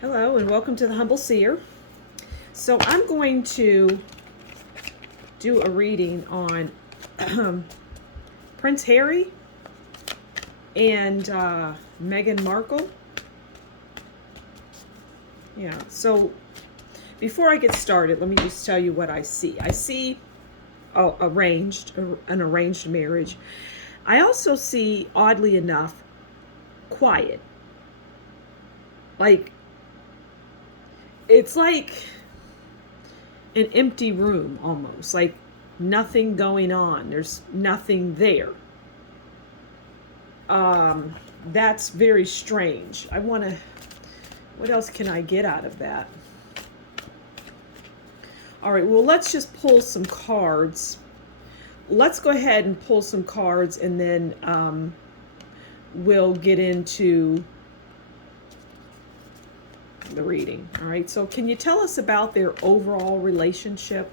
Hello and welcome to the Humble Seer. So I'm going to do a reading on Prince Harry and Meghan Markle. Yeah, so before I get started, let me just tell you what I see. I see an arranged marriage. I also see, oddly enough, quiet. Like, it's like an empty room almost, like nothing going on. There's nothing there. That's very strange. What else can I get out of that? All right, well, let's just pull some cards. Let's go ahead and pull some cards and then we'll get into the reading. All right, so can you tell us about their overall relationship?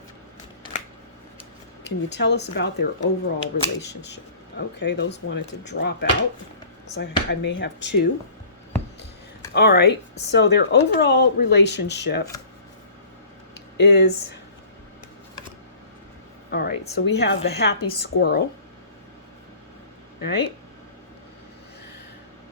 Can you tell us about their overall relationship? Okay, those wanted to drop out. So I may have two. All right, so their overall relationship is, all right, so we have the happy squirrel. All right.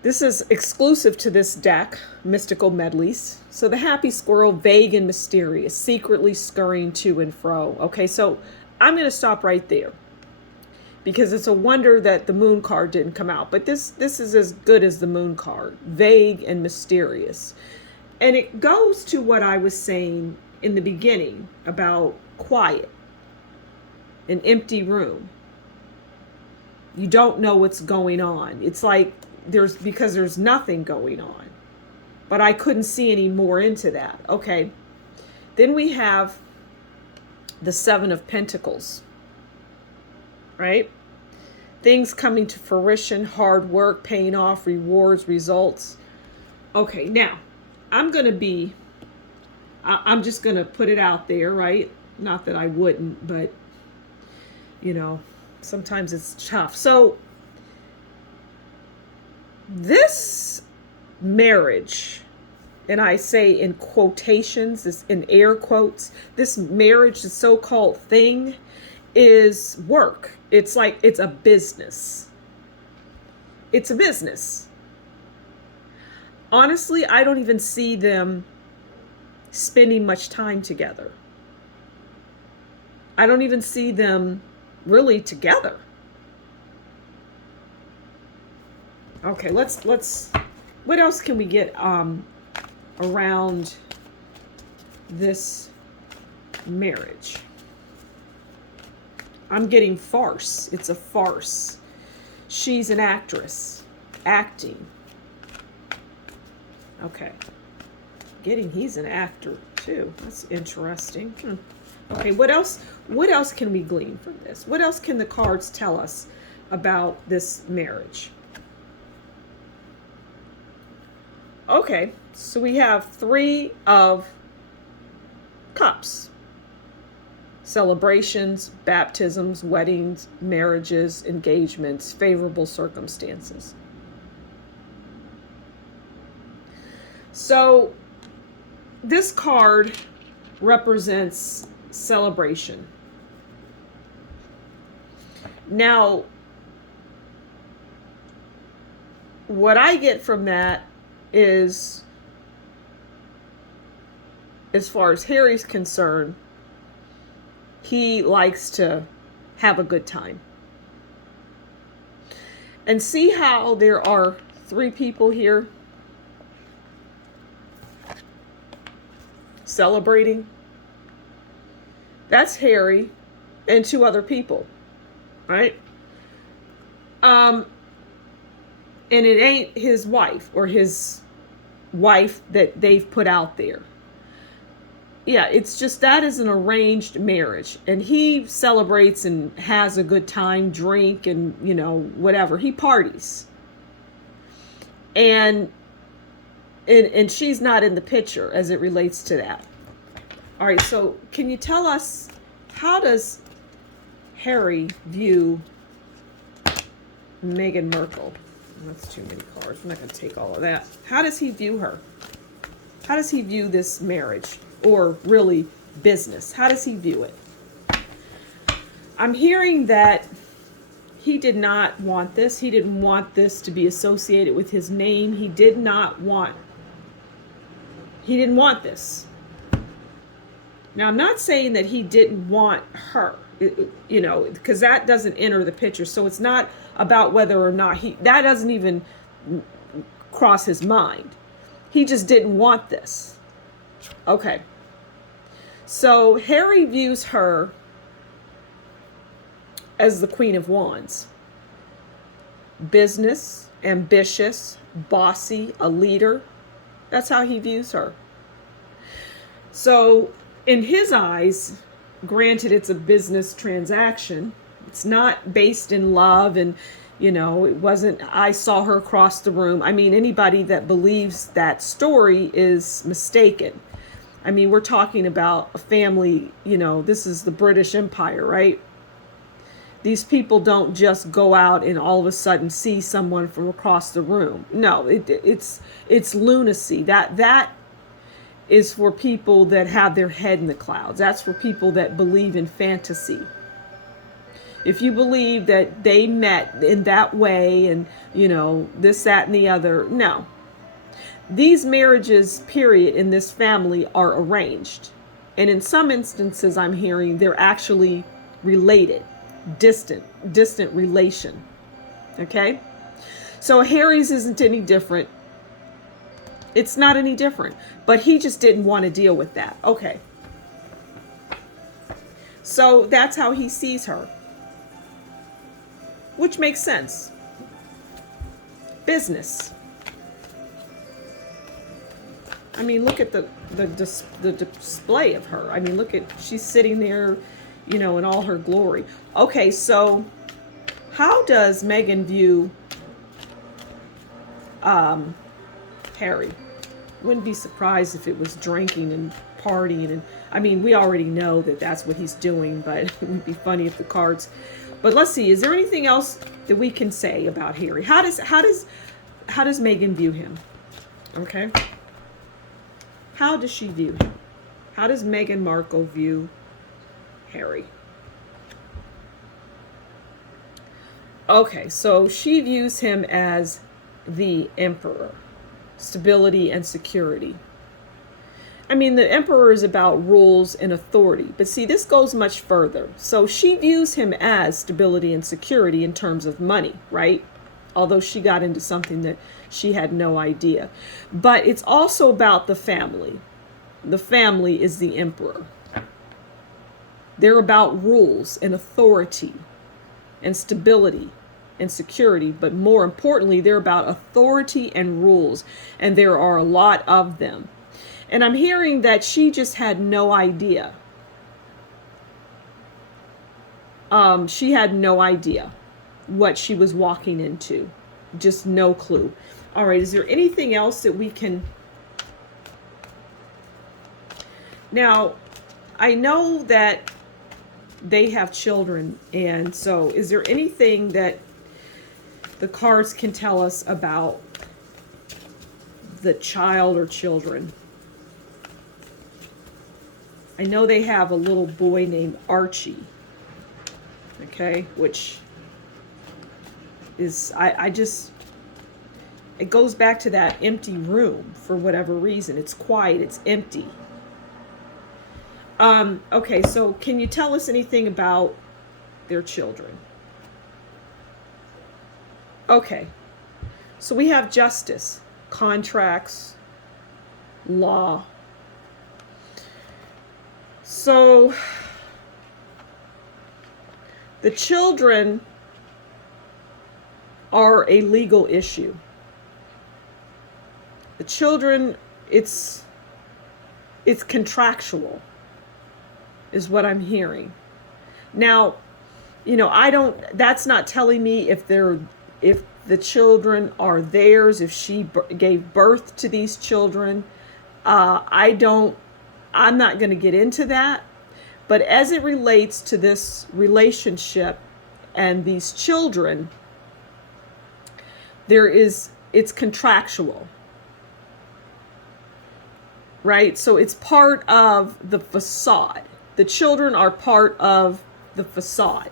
This is exclusive to this deck, Mystical Medleys. So the happy squirrel, vague and mysterious, secretly scurrying to and fro. Okay, so I'm going to stop right there because it's a wonder that the moon card didn't come out. But this is as good as the moon card, vague and mysterious. And it goes to what I was saying in the beginning about quiet, an empty room. You don't know what's going on. It's like because there's nothing going on. But I couldn't see any more into that. Okay. Then we have the Seven of Pentacles. Right? Things coming to fruition, hard work, paying off, rewards, results. Okay, now, I'm just going to put it out there, right? Not that I wouldn't, but, sometimes it's tough. So, this marriage, and I say in quotations, this in air quotes, this marriage, the so-called thing, is work. It's like it's a business. It's a business. Honestly, I don't even see them spending much time together. I don't even see them really together. Okay, let's what else can we get around this marriage? I'm getting farce. It's a farce. She's an actress, acting. Okay. He's an actor too. That's interesting. Okay, what else can we glean from this? What else can the cards tell us about this marriage? Okay, so we have Three of Cups. Celebrations, baptisms, weddings, marriages, engagements, favorable circumstances. So this card represents celebration. Now, what I get from that is, as far as Harry's concerned, he likes to have a good time. And see how there are three people here celebrating? That's Harry and two other people, right? And it ain't his wife or his wife that they've put out there. Yeah, it's just that is an arranged marriage. And he celebrates and has a good time, drink and, whatever. He parties. And she's not in the picture as it relates to that. All right, so can you tell us, how does Harry view Meghan Markle? That's too many cards. I'm not going to take all of that. How does he view her? How does he view this marriage, or really business? How does he view it? I'm hearing that he did not want this. He didn't want this to be associated with his name. He didn't want this. Now, I'm not saying that he didn't want her, you know, because that doesn't enter the picture. So it's not about whether or not that doesn't even cross his mind. He just didn't want this. Okay. So Harry views her as the Queen of Wands. Business, ambitious, bossy, a leader. That's how he views her. So in his eyes, granted it's a business transaction, it's not based in love, and you know, it wasn't, I saw her across the room. I mean, anybody that believes that story is mistaken. I mean, we're talking about a family, you know, this is the British Empire, right? These people don't just go out and all of a sudden see someone from across the room. No, it's lunacy. That is for people that have their head in the clouds. That's for people that believe in fantasy. If you believe that they met in that way and, you know, this, that, and the other, no. These marriages, period, in this family are arranged. And in some instances, I'm hearing they're actually related, distant relation. Okay? So Harry's isn't any different. It's not any different. But he just didn't want to deal with that. Okay. So that's how he sees her. Which makes sense. Business. I mean, look at the display of her. I mean, look at, she's sitting there, you know, in all her glory. Okay, so how does Meghan view Harry? Wouldn't be surprised if it was drinking and partying, and I mean, we already know that that's what he's doing, but it would be funny if the cards. But let's see, is there anything else that we can say about Harry? How does Meghan view him? Okay. How does she view him? How does Meghan Markle view Harry? Okay, so she views him as the emperor, stability and security. I mean, the emperor is about rules and authority, but see, this goes much further. So she views him as stability and security in terms of money, right? Although she got into something that she had no idea. But it's also about the family. The family is the emperor. They're about rules and authority and stability and security, but more importantly, they're about authority and rules, and there are a lot of them. And I'm hearing that she just had no idea. She had no idea what she was walking into. Just no clue. All right, is there anything else that we can... Now, I know that they have children, and so is there anything that the cards can tell us about the child or children? I know they have a little boy named Archie, okay, which is, I just, it goes back to that empty room for whatever reason. It's quiet, it's empty. Okay, so can you tell us anything about their children? Okay, so we have justice, contracts, law. So the children are a legal issue. The children, it's contractual, is what I'm hearing. Now, you know, that's not telling me if the children are theirs, if she gave birth to these children. I'm not going to get into that. But as it relates to this relationship and these children, it's contractual. right? So it's part of the facade. The children are part of the facade.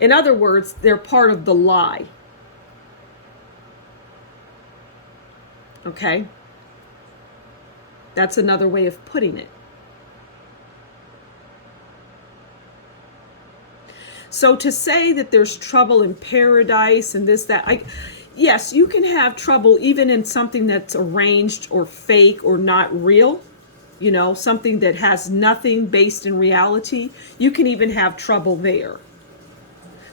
In other words, they're part of the lie. Okay? That's another way of putting it. So to say that there's trouble in paradise and this, that, yes, you can have trouble even in something that's arranged or fake or not real, you know, something that has nothing based in reality. You can even have trouble there.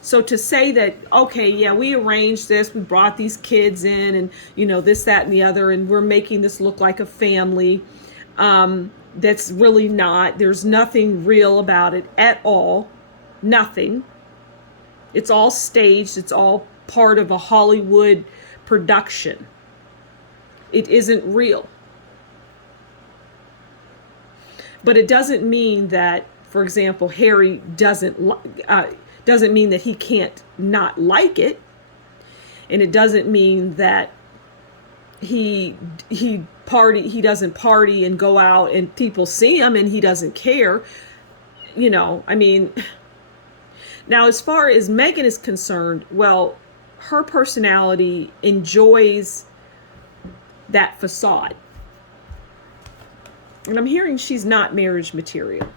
So to say that, okay, yeah, we arranged this, we brought these kids in and, you know, this, that, and the other, and we're making this look like a family, that's really not. There's nothing real about it at all. Nothing. It's all staged. It's all part of a Hollywood production. It isn't real. But it doesn't mean that, for example, Harry doesn't mean that he can't not like it, and it doesn't mean that he doesn't party and go out and people see him and he doesn't care. You know, I mean, now as far as Meghan is concerned, well, her personality enjoys that facade. And I'm hearing she's not marriage material.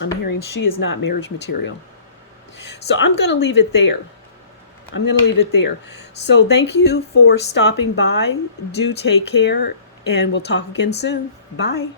I'm hearing she is not marriage material. So I'm going to leave it there. I'm going to leave it there. So thank you for stopping by. Do take care, and we'll talk again soon. Bye.